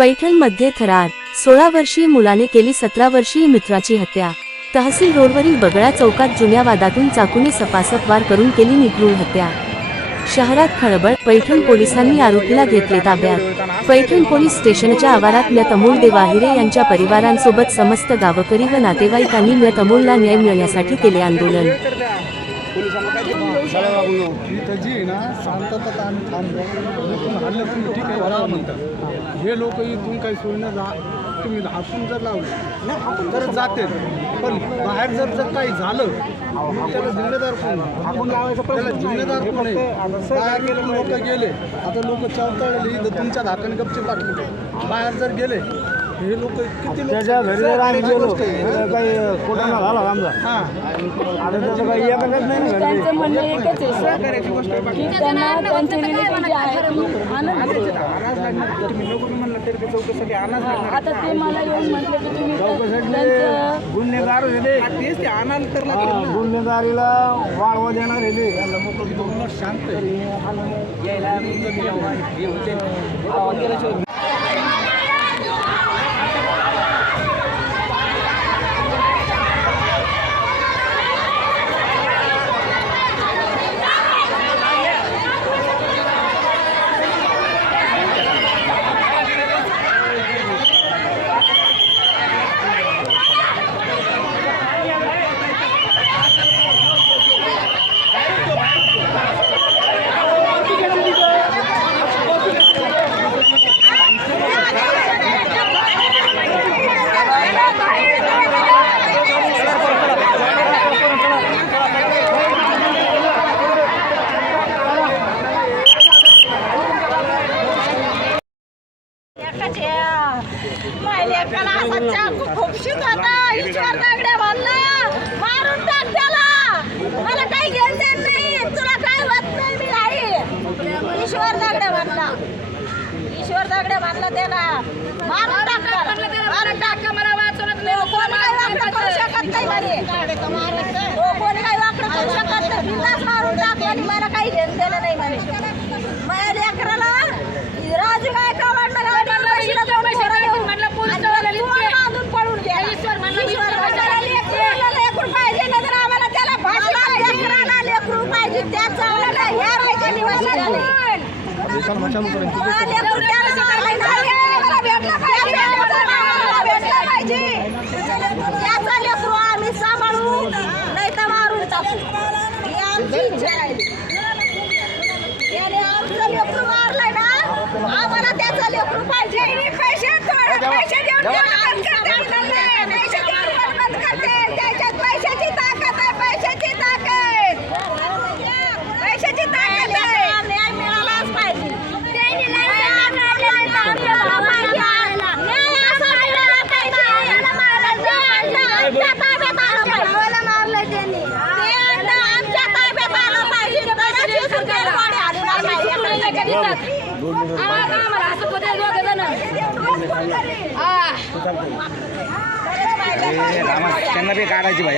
पैठणमध्ये थरार 16 वर्षीय मुलाने केली 17 वर्षीय मित्राची हत्या। तहसील रोडवरील बगळा चौकात जुन्या वादातून चाकूने सपासप वार करून केली निगळून हत्या। शहरात खळबळ, पैठण पोलिसांनी आरोपीला घेतले ताब्यात। पैठण पोलीस स्टेशनच्या आवारात मृत अमोल देवाहिरे यांच्या परिवारांसोबत समस्त गावकरी व नातेवाईकांनी मृत अमोलला न्याय मिळण्यासाठी केले आंदोलन। हे लोक इथून काही सोयीनं तुम्ही आपण जर लावले तर जाते, पण बाहेर जर काही झालं त्याला जिम्मेदार कोण? आपण लावायचं, त्याला जिम्मेदार कोण आहे? बाहेर लोक गेले, आता लोक चौताळले इथं तुमच्या धाकाने गपचे पाठवले, बाहेर जर गेले हे लोक किती त्याच्या घरी जर आम्ही गेलो काही कोटाना झाला समजा, आता त्याचं काही एकच नाही। त्यांचं म्हणणं एकच आहे की त्यांना त्यांचे रिलेटिव्ह जे आहेत आता ते मला येऊन म्हटले की तुम्ही त्यांचं गुन्हेगार गुन्हेगारीला वाढवा देणार आहे शांत खूपशीत होता ईश्वर दगडे म्हणला मारून टाक त्याला, मला काही घेणं नाही, तुला काय होत नाही, मी आहे। ईश्वर दगडे म्हणला, ईश्वर दगडे म्हणला त्याला मारून टाक त्याला, मारून टाक, मला वाचवत नाही, कोणी काही वाकडं करू शकत नाही म्हणे, कोणी काही वाकडं करू शकत नाही, बिनधास्त मारून टाक आणि मला काही घेणं देणं नाही म्हणे। माझ्या लेकराला राजू काय कावडलं पळून गेला, लेकरू पाहिजे ना तर आम्हाला त्याला भाषणाला लेकरू पाहिजे, त्याचा लेकरू आम्ही सांभाळू नाही तर मारून टाकू, ही आमची इच्छा आहे। त्याने आमचं लेकरू मारलंय ना, आम्हाला त्याचं लेकरू पाहिजे। पैसे देऊन त्याच्यात पैशाची ताकद आहे, पैशाची ताकद, पैशाची ताकद आहे, न्याय मिळालाच पाहिजे। त्यांना बी काढायची भाई